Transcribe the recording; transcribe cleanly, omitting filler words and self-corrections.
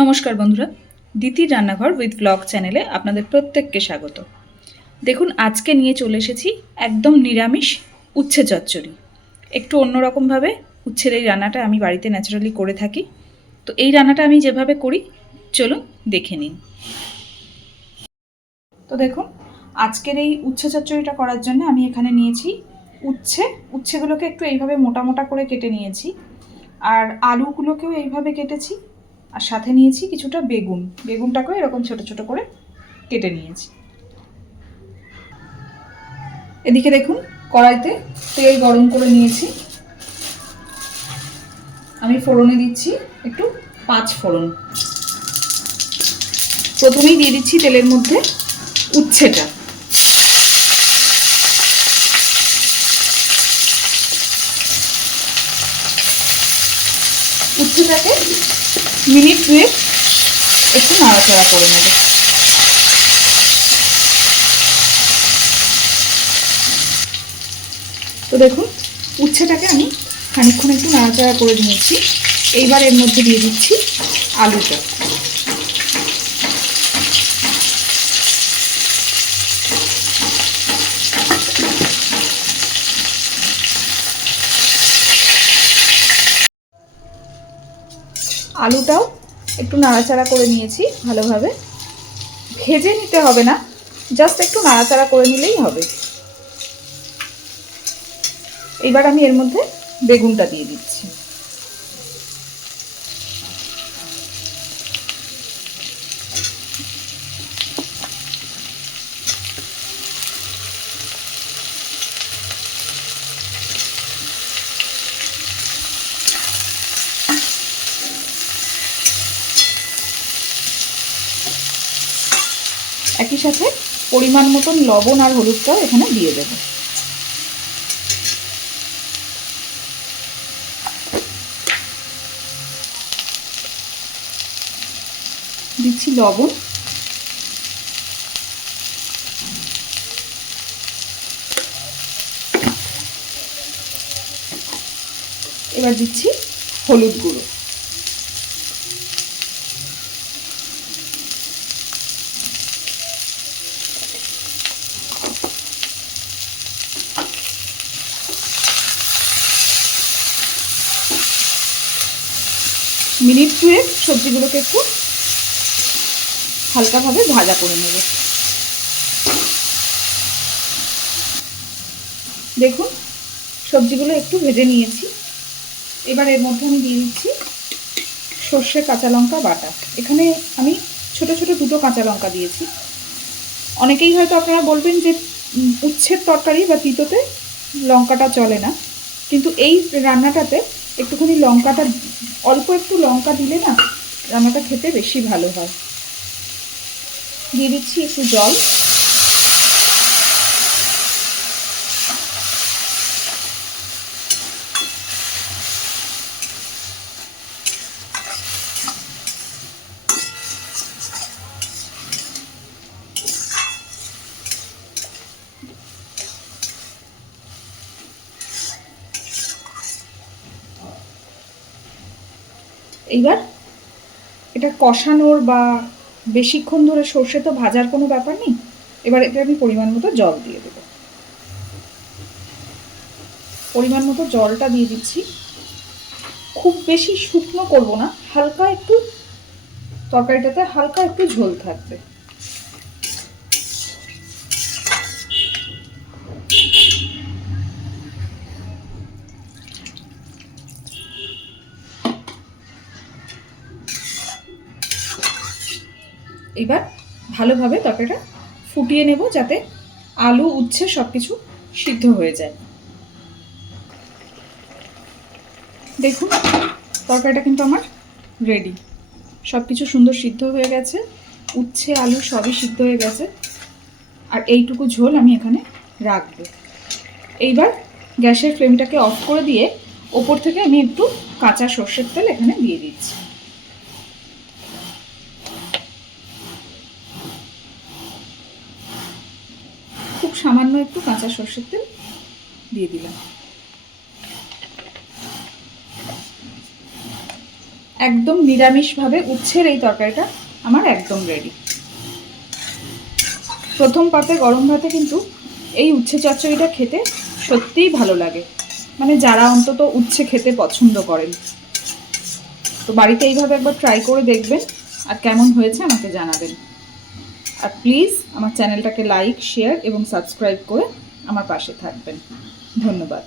নমস্কার বন্ধুরা, দিতির রান্নাঘর উইথ ব্লগ চ্যানেলে আপনাদের প্রত্যেককে স্বাগত। দেখুন, আজকে নিয়ে চলে এসেছি একদম নিরামিষ উচ্ছে চচ্চড়ি। একটু অন্যরকমভাবে উচ্ছের এই রান্নাটা আমি বাড়িতে ন্যাচারালি করে থাকি। তো এই রান্নাটা আমি যেভাবে করি চলুন দেখে নিন। তো দেখুন, আজকের এই উচ্ছে চচ্চড়িটা করার জন্য আমি এখানে নিয়েছি উচ্ছেগুলোকে একটু এইভাবে মোটা মোটা করে কেটে নিয়েছি, আর আলুগুলোকেও এইভাবে কেটেছি, আর সাথে নিয়েছি কিছুটা বেগুনটাকেও এরকম ছোট ছোট করে কেটে নিয়েছি। এদিকে দেখুন, কড়াইতে তেল গরম করে নিয়েছি। আমি ফোড়নে দিচ্ছি একটু 5 ফোড়ন। প্রথমেই দিয়ে দিচ্ছি তেলের মধ্যে উচ্ছেটা। উচ্ছেটাকে মিনিট 2 একটু নাড়াচাড়া করে নেব। তো দেখুন, উচ্ছেটাকে আমি খানিকক্ষণ একটু নাড়াচাড়া করে নিয়েছি। এইবার এর মধ্যে দিয়ে দিচ্ছি আলুটা। আলুটাও একটু নাড়াচাড়া করে নিয়েছি ভালোভাবে। ভেজে নিতে হবে না, জাস্ট একটু নাড়াচাড়া করে নিলেই হবে। এবার আমি এর মধ্যে বেগুনটা দিয়ে দিচ্ছি। একই সাথে পরিমাণ মতন লবণ আর হলুদটাও এখানে দিয়ে দেব। দিচ্ছি লবণ, এবার দিচ্ছি হলুদ গুঁড়ো। মিনিট 2 সবজিগুলোকে একটু হালকাভাবে ভাজা করে নেব। দেখুন, সবজিগুলো একটু ভেজে নিয়েছি। এবার এর মধ্যে আমি দিয়ে দিচ্ছি সর্ষে কাঁচা লঙ্কা বাটা। এখানে আমি ছোট ছোট 2টো কাঁচা লঙ্কা দিয়েছি। অনেকেই হয়তো আপনারা বলবেন যে উচ্ছের তরকারি বা তিতোতে লঙ্কাটা চলে না, কিন্তু এই রান্নাটাতে একটুখানি লঙ্কাটা, অল্প একটু লঙ্কা দিলে না রান্নাটা খেতে বেশি ভালো হয়। দিয়ে দিচ্ছি একটু জল। এইবার এটা কষানোর বা বেশিক্ষণ ধরে সর্ষে তো ভাজার কোনো ব্যাপার নেই। এবার এটা আমি পরিমাণ মতো জল দিয়ে দেবো। পরিমাণ মতো জলটা দিয়ে দিচ্ছি। খুব বেশি শুকনো করব না, হালকা একটু, তরকারিটাতে হালকা একটু ঝোল থাকবে। এবার ভালোভাবে তরকারিটা ফুটিয়ে নেব, যাতে আলু উচ্ছে সব কিছু সিদ্ধ হয়ে যায়। দেখুন, তরকারিটা কিন্তু আমার রেডি। সব কিছু সুন্দর সিদ্ধ হয়ে গেছে, উচ্ছে আলু সবই সিদ্ধ হয়ে গেছে, আর এইটুকু ঝোল আমি এখানে রাখবো। এইবার গ্যাসের ফ্লেমটাকে অফ করে দিয়ে ওপর থেকে আমি একটু কাঁচা সর্ষের তেল এখানে দিয়ে দিচ্ছি। খুব সামান্য একটু কাঁচা সর্ষের তেল দিয়ে দিলাম। একদম নিরামিষভাবে উচ্ছের এই তরকারিটা আমার একদম রেডি। প্রথম পাতে গরম ভাতে কিন্তু এই উচ্ছে চচ্চড়িটা খেতে সত্যিই ভালো লাগে, মানে যারা অন্তত উচ্ছে খেতে পছন্দ করেন। তো বাড়িতে এইভাবে একবার ট্রাই করে দেখবেন, আর কেমন হয়েছে আমাকে জানাবেন। আর প্লিজ আমার চ্যানেলটাকে লাইক, শেয়ার এবং সাবস্ক্রাইব করে আমার পাশে থাকবেন। ধন্যবাদ।